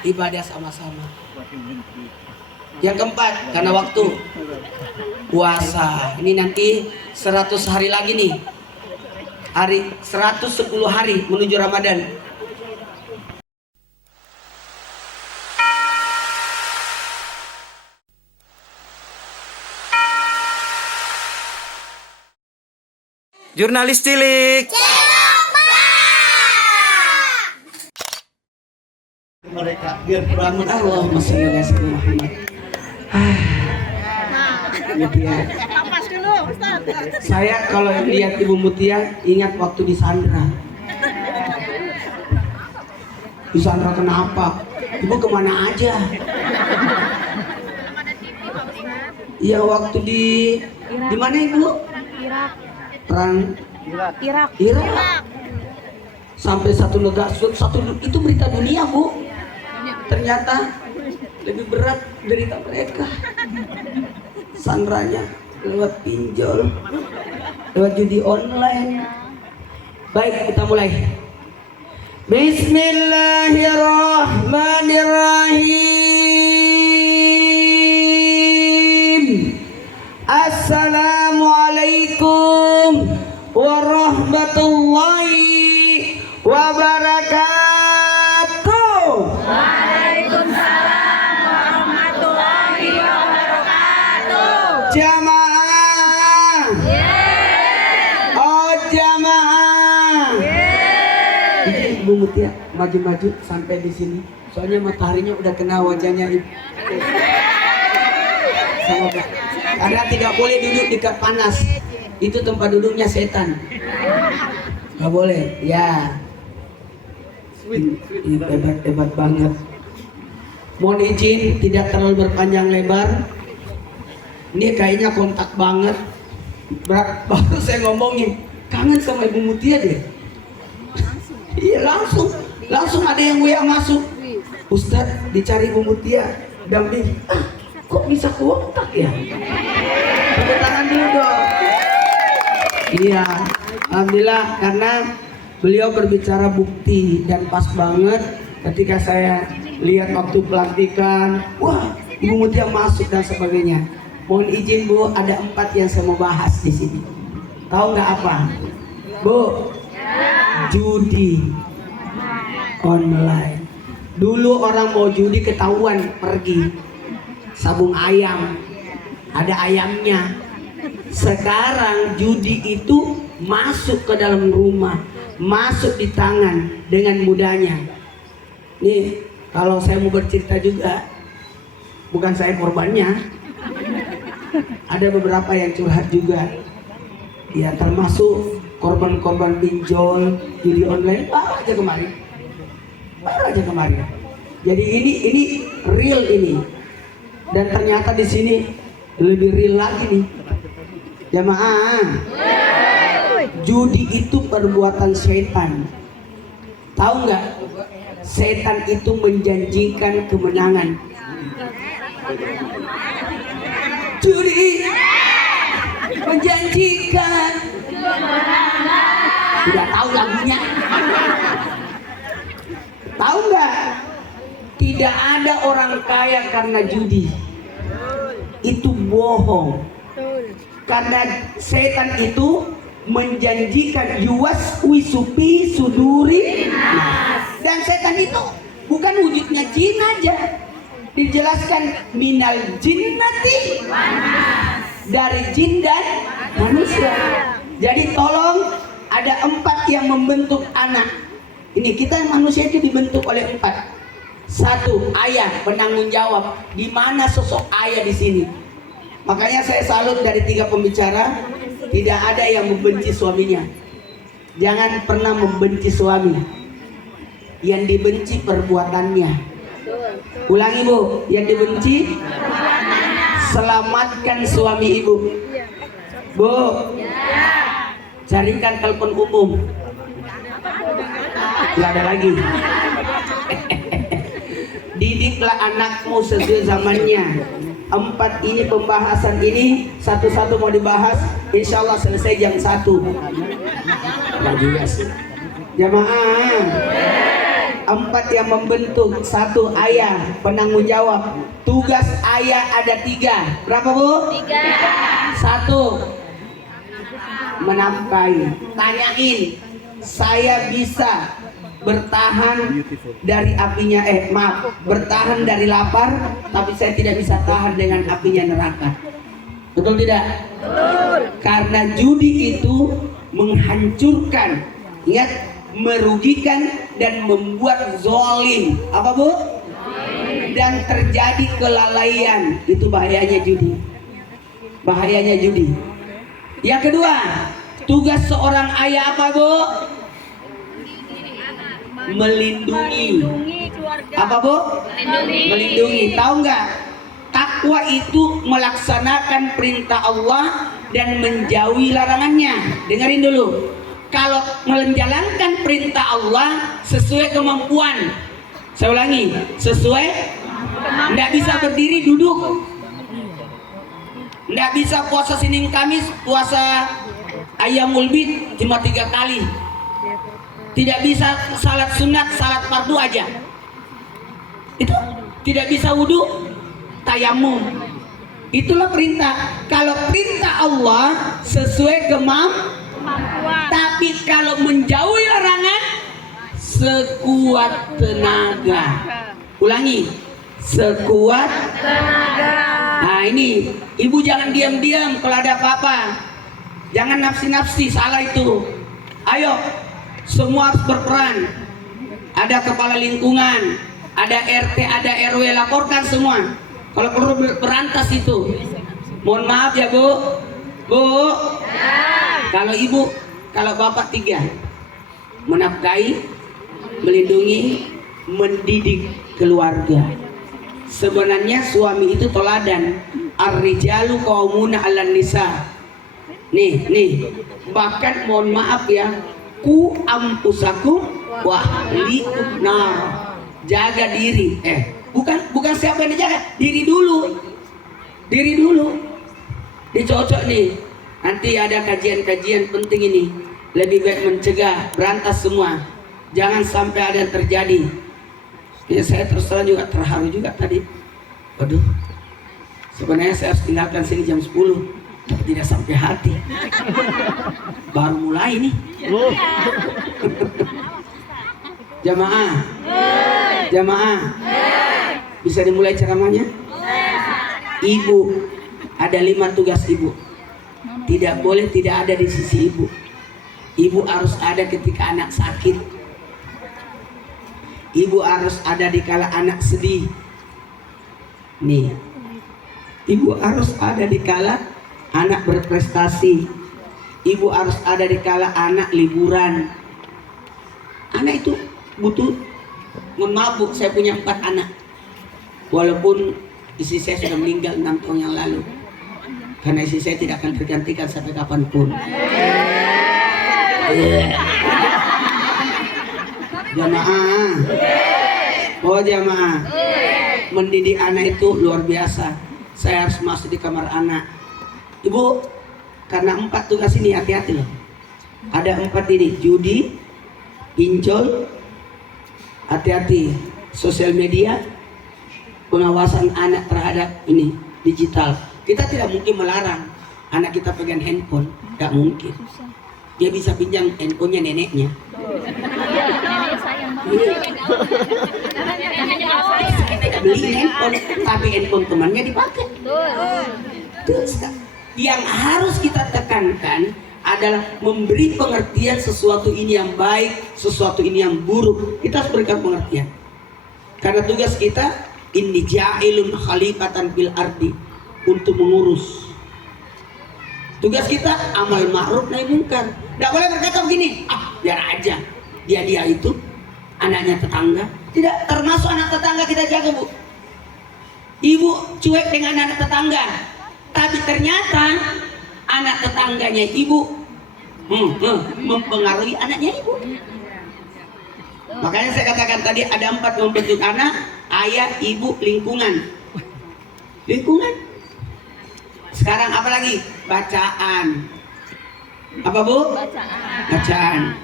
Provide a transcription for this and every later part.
Ibadah sama-sama. Yang keempat, karena waktu puasa. Ini nanti 100 hari lagi nih. 110 hari menuju Ramadan. Jurnalis cilik. Mereka biar bangun Allahumma sholli ala sayyidina Muhammad. Mutia. Saya kalau lihat Ibu Mutia ingat waktu di Sandra. Di Sandra kenapa? Ibu kemana aja? Iya waktu di mana Ibu? Irak. Perang Irak. Irak. Sampai satu negara itu berita dunia Bu. Ternyata lebih berat derita mereka. Sandranya lewat pinjol, lewat judi online. Baik, kita mulai. Bismillahirrahmanirrahim. Assalamualaikum warahmatullahi wabarakatuh. Jamaah, oh jamaah. Ibu Mutia maju-maju sampai di sini. Soalnya mataharinya udah kena wajahnya Ibu. Semoga. Karena tidak boleh duduk dekat panas. Itu tempat duduknya setan. Gak boleh. Ya. Ini hebat banget. Mohon izin tidak terlalu berpanjang lebar. Ini kayaknya kontak banget. Baru saya ngomongin kangen sama Ibu Mutia deh. Iya langsung ada yang WA masuk. Ustadz dicari Ibu Mutia damping. Kok bisa kontak ya? Tepuk tangan dulu dong. Iya, alhamdulillah karena beliau berbicara bukti dan pas banget ketika saya lihat waktu pelantikan. Wah, Ibu Mutia masuk dan sebagainya. Mohon izin Bu, ada 4 yang saya mau bahas di sini. Tahu nggak apa, Bu? Judi online. Dulu orang mau judi ketahuan pergi sabung ayam, ada ayamnya. Sekarang judi itu masuk ke dalam rumah, masuk di tangan dengan mudahnya. Nih, kalau saya mau bercerita juga, bukan saya korbannya. Ada beberapa yang curhat juga. Ya termasuk korban-korban pinjol, judi online, baru aja kemarin. Jadi ini real ini. Dan ternyata di sini lebih real lagi nih. Jamaah. Judi itu perbuatan setan. Tahu nggak? Setan itu menjanjikan kemenangan. Judi menjanjikan kemenangan. Tidak tahu lagunya. Tahu nggak? Tidak ada orang kaya karena judi. Itu bohong. Karena setan itu menjanjikan yuwas wisupi suduri. Dan setan itu bukan wujudnya jin aja. Dijelaskan minal jinnati dari jin dan manusia. Jadi tolong ada 4 yang membentuk anak. Ini kita yang manusia itu dibentuk oleh 4. 1, ayah penanggung jawab. Di mana sosok ayah di sini? Makanya saya salut dari 3 pembicara, tidak ada yang membenci suaminya. Jangan pernah membenci suami. Yang dibenci perbuatannya. Ulangi Bu, yang dibenci selamatkan suami Ibu. Bu, carikan telepon umum. Tidak ada lagi. Didiklah anakmu sesuai zamannya. 4 ini pembahasan ini satu-satu mau dibahas. Insya Allah selesai jam 1. Nah juga sih. Jamaah. empat yang membentuk, satu ayah penanggung jawab. Tugas ayah ada 3. Berapa Bu? 3. Satu, menafkahi. Tanyain, saya bisa bertahan dari apinya bertahan dari lapar, tapi saya tidak bisa tahan dengan apinya neraka. Betul tidak? Betul. Karena judi itu menghancurkan, ingat, merugikan dan membuat zolim. Apa Bu? Dan terjadi kelalaian. Itu bahayanya judi. Bahayanya judi. Yang kedua, tugas seorang ayah apa Bu? Melindungi. Keluarga. Apa Bu? Melindungi. Tahu nggak? Takwa itu melaksanakan perintah Allah dan menjauhi larangannya. Dengerin dulu. Kalau menjalankan perintah Allah sesuai kemampuan, saya ulangi, sesuai, nggak bisa berdiri duduk, nggak bisa puasa Senin Kamis, puasa Ayyamul Bid cuma 3 kali, tidak bisa salat sunat, salat fardu aja, itu tidak bisa wudhu, tayamum. Itulah perintah. Kalau perintah Allah sesuai kemampuan. Tapi kalau menjauhi larangan sekuat tenaga. Ulangi, sekuat tenaga. Nah ini, ibu jangan diam-diam kalau ada apa-apa. Jangan nafsi-nafsi, salah itu. Ayo, semua harus berperan. Ada kepala lingkungan, ada RT, ada RW, laporkan semua. Kalau perlu berantas itu. Mohon maaf ya Bu. Bu. Kalau ibu, kalau bapak 3, menafkahi, melindungi, mendidik keluarga. Sebenarnya suami itu teladan. Ar-rijalu qaumuna 'alan nisa. Nih, bahkan mohon maaf ya, ku ampusakum wa ahlikum nar. Jaga diri. Bukan siapa yang dijaga, diri dulu. Diri dulu. Dicocok nih. Nanti ada kajian-kajian penting ini. Lebih baik mencegah, berantas semua. Jangan sampai ada yang terjadi. Ya saya terus terang juga terharu juga tadi. Waduh, sebenarnya saya harus tinggalkan sini jam 10, tapi tidak sampai hati. Baru mulai nih. Jamaah, jamaah, bisa dimulai ceramahnya? Ibu, ada 5 tugas ibu. Tidak boleh tidak ada di sisi ibu. Ibu harus ada ketika anak sakit. Ibu harus ada di kala anak sedih. Nih, ibu harus ada di kala anak berprestasi. Ibu harus ada di kala anak liburan. Anak itu butuh. Mohon maaf Bu, saya punya 4 anak. Walaupun istri saya sudah meninggal 6 tahun yang lalu. Karena istri saya tidak akan tergantikan sampai kapanpun. Jamaah, oh jamaah, mendidik anak itu luar biasa. Saya harus masuk di kamar anak. Ibu, karena 4 tugas ini hati-hati loh. Ada 4 ini, judi, pinjol, hati-hati, sosial media, pengawasan anak terhadap ini digital. Kita tidak mungkin melarang anak kita pegang handphone, nggak mungkin. Dia bisa pinjam handphonenya neneknya. Beli handphone, tapi handphone temannya dipakai. Terus, yang harus kita tekankan adalah memberi pengertian sesuatu ini yang baik, sesuatu ini yang buruk. Kita harus berikan pengertian. Karena tugas kita inni ja'ilun khalifatan bil ardi, untuk mengurus. Tugas kita amal ma'ruf nahi munkar. Tidak boleh berkata begini, biar aja dia itu anaknya tetangga. Tidak, termasuk anak tetangga kita jaga Bu. Ibu cuek dengan anak tetangga, tapi ternyata anak tetangganya ibu mempengaruhi anaknya ibu. Makanya saya katakan tadi ada 4 membentuk anak: ayah, ibu, lingkungan. Sekarang apa lagi? Bacaan. Apa Bu? Bacaan.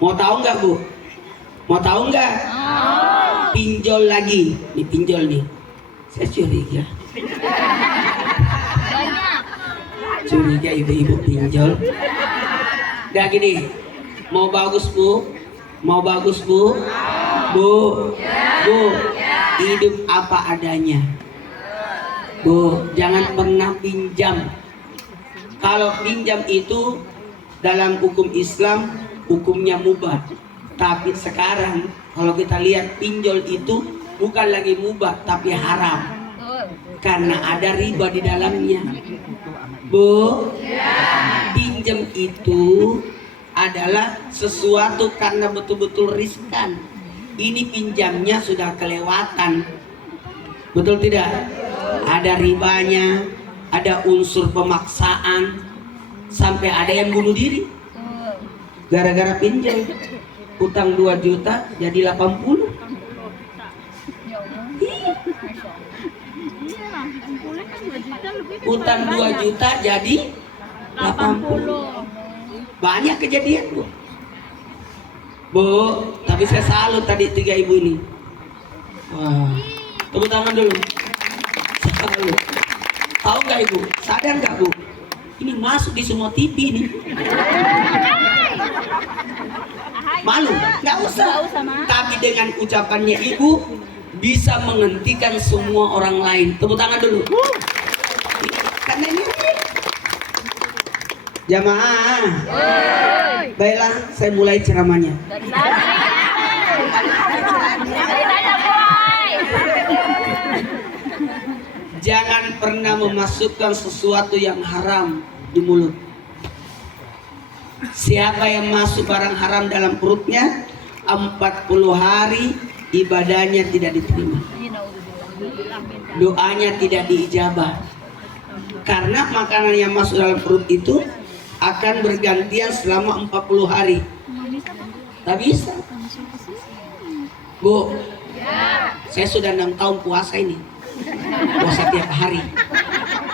Mau tahu nggak Bu? Mau tahu nggak? Pinjol lagi, nih pinjol nih. Saya curiga. Curiga ibu-ibu pinjol. Udah gini, mau bagus bu? Mau bagus bu? Bu, bu, hidup apa adanya. Bu, jangan pernah pinjam. Kalau pinjam itu dalam hukum Islam hukumnya mubah. Tapi sekarang kalau kita lihat pinjol itu bukan lagi mubah tapi haram. Karena ada riba di dalamnya. Bu, pinjam itu adalah sesuatu karena betul-betul riskan. Ini pinjamnya sudah kelewatan. Betul tidak? Ada ribanya, ada unsur pemaksaan, sampai ada yang bunuh diri gara-gara pinjam. Utang 2 juta jadi 80. Utang 2 juta jadi 80. Banyak kejadian bu. Bu, tapi saya salut tadi 3 ibu ini. Wah, tepuk tangan dulu. Salut. Tahu nggak ibu? Sadar nggak bu? Ini masuk di semua TV nih. Malu? Nggak usah. Tapi dengan ucapannya ibu bisa menghentikan semua orang lain. Tepuk tangan dulu. Karena ini jamaah. Baiklah, saya mulai ceramahnya. Jangan pernah memasukkan sesuatu yang haram di mulut. Siapa yang masuk barang haram dalam perutnya 40 hari ibadahnya tidak diterima, doanya tidak diijabah. Karena makanan yang masuk dalam perut itu akan bergantian selama 40 hari. Tak bisa bu, saya sudah 6 tahun puasa ini. Puasa tiap hari,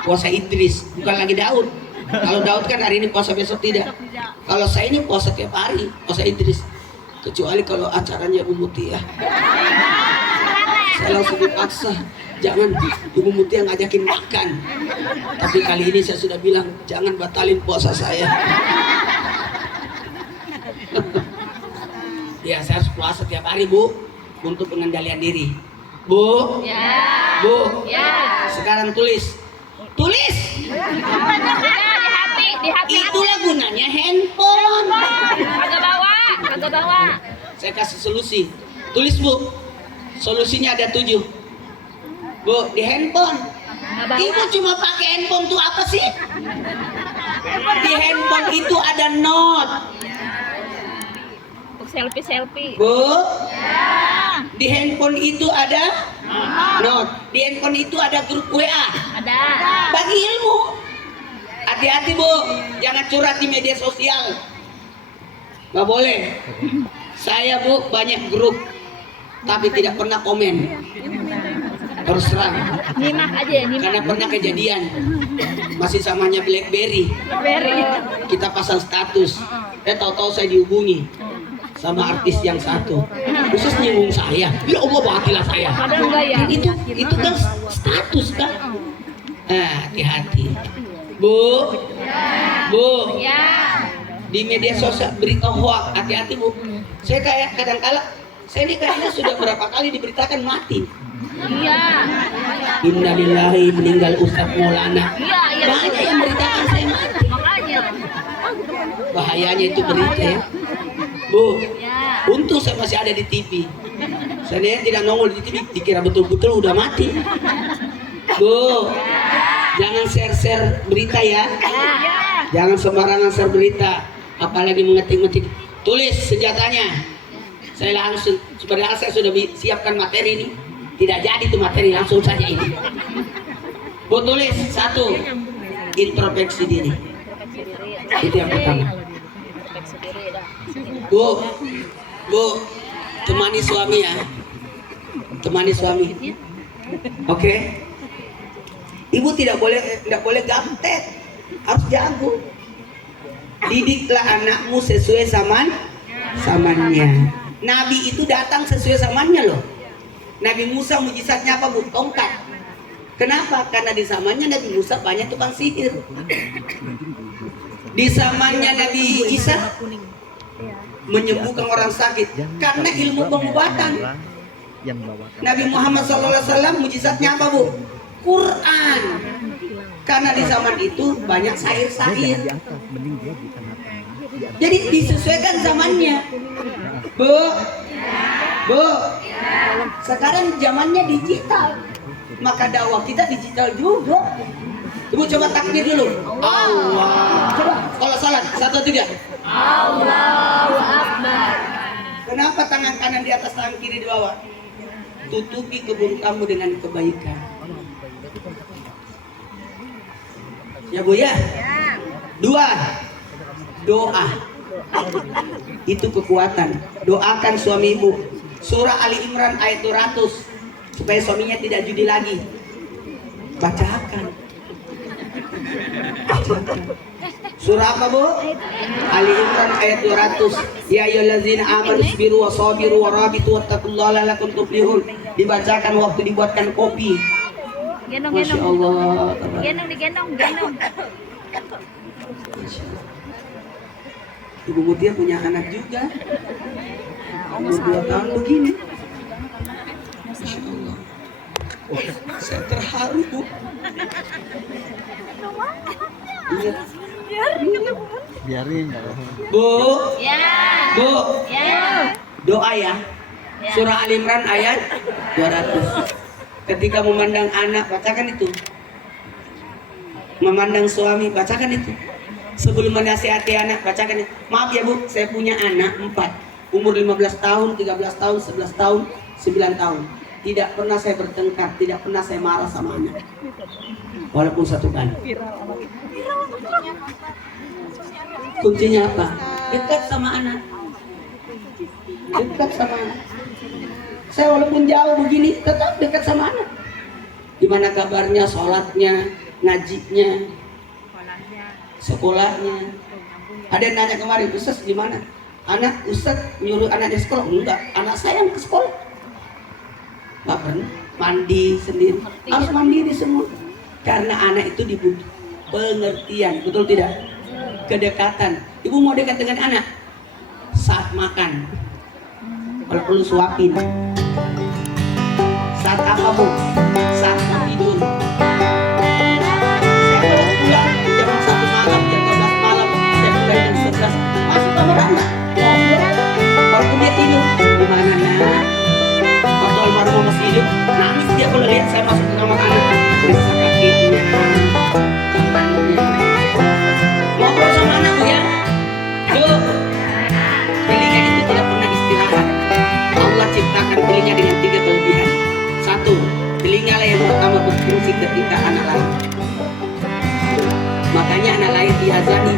puasa Idris, bukan lagi Daud. Kalau Daud kan hari ini puasa, besok tidak. Kalau saya ini puasa tiap hari, puasa Idris. Kecuali kalau acaranya Ibu Mutia, saya langsung dipaksa, jangan Ibu Mutia ngajakin makan. Tapi kali ini saya sudah bilang, jangan batalin puasa saya. Ya, saya harus puasa tiap hari bu, untuk pengendalian diri. Bu, bu, sekarang tulis. Itulah gunanya handphone. Kagak bawa. Saya kasih solusi. Tulis bu. Solusinya ada 7. Bu, di handphone. Ibu cuma pakai handphone tuh apa sih? Di handphone itu ada note. Selfie. Bu. Di handphone itu ada note. Di handphone itu ada grup WA. Ada. Bagi ilmu. Hati-hati bu, jangan curhat di media sosial. Gak boleh. Saya bu banyak grup, tapi tidak pernah komen. Terus terang. Nyimak aja. Karena pernah kejadian. Masih samanya BlackBerry. Kita pasang status. Tahu-tahu saya dihubungi sama artis yang satu, khusus nyinggung saya. Ya Allah, bahagilah saya. Kan itu kan status kan. Hati-hati. Bu, di media sosial berita hoax, hati-hati bu. Saya kayak kadang-kala, saya ini kayaknya sudah berapa kali diberitakan mati. Innalillahi, meninggal Ustadz Maulana. Banyak yang beritakan saya mati. Bahayanya itu berita ya. Bu, untung saya masih ada di TV. Saya tidak nongol di TV, dikira betul-betul udah mati. Bu, jangan share berita ya. Jangan sembarangan share berita, apalagi mengetik-ngetik. Tulis senjatanya. Saya langsung, sebenarnya saya sudah siapkan materi ini. Tidak jadi tuh materi, langsung saja ini. Bu, tulis 1, introspeksi diri. Itu yang pertama. Bu, temani suami ya. Temani suami. Oke. Ibu tidak boleh gaptek. Harus jago. Didiklah anakmu sesuai zamannya. Nabi itu datang sesuai zamannya loh. Nabi Musa mujizatnya apa Bu? Tongkat. Kenapa? Karena di zamannya Nabi Musa banyak tukang sihir. Di zamannya Nabi Isa menyembuhkan orang sakit karena ilmu pengobatan. Nabi Muhammad SAW mujizatnya apa Bu? Quran. Karena di zaman itu banyak syair-syair. Jadi disesuaikan zamannya. Bu, Bu, sekarang zamannya digital, maka dakwah kita digital juga. Ibu coba takbir dulu. Allah. Coba kalau salat 1 3. Allahu Akbar. Kenapa tangan kanan di atas, tangan kiri di bawah? Tutupi kebun kamu dengan kebaikan. Ya Bu ya. 2. Doa. Itu kekuatan. Doakan suamimu. Surah Ali Imran ayat 200 supaya suaminya tidak judi lagi. Bacakan. Surah apa Bu? Ali Imran ayat 200. Ya ayyuhallazina amanu sabiru wa sabiru wa rabitu wattaqullaha la'allakum tuflihun. Dibacakan waktu dibuatkan kopi. Masya Allah. Gendong. Ibu Mutia punya anak juga. Umur 2 tahun begini. Masya Allah. Saya terharu Bu. Iya. Biarin. Bu, Ya. Bu, Ya. doa ya. Surah Al Imran ayat 200. Ketika memandang anak, bacakan itu. Memandang suami, bacakan itu. Sebelum menasihati anak, bacakan itu. Maaf ya Bu, saya punya anak 4. Umur 15 tahun, 13 tahun, 11 tahun, 9 tahun. Tidak pernah saya bertengkar, tidak pernah saya marah sama anak. Walaupun 1 kali. Kuncinya apa? Dekat sama anak. Dekat sama anak. Saya walaupun jauh begini, tetap dekat sama anak. Gimana kabarnya, sholatnya, ngajinya, sekolahnya. Ada yang nanya kemarin, Ustaz gimana? Anak Ustaz nyuruh anaknya sekolah? Enggak, anak saya yang ke sekolah. Nggak pernah, mandi sendiri. Harus mandiri semua. Karena anak itu dibutuh pengertian, betul tidak? Kedekatan. Ibu mau dekat dengan anak saat makan, kalau perlu suapin. Saat apa Bu? Saat mau tidur. Saya kalau pulang jam 1 malam, jam 12 malam, saya pulang jam 11, masuk kamar anak, ngobrol. Waktu dia tidur, gimana nak? Waktu almarhum masih hidup, nangis dia kalau lihat saya masuk ke kamar anak. Periksa kakinya, tangannya. Ngobrol sama anak Bu ya. Bu, telinga itu tidak pernah istirahat. Allah ciptakan telinga dengan 3 kelebihan. 1, telinga lah yang pertama berfungsi ketika anak lahir. Makanya anak lahir diazani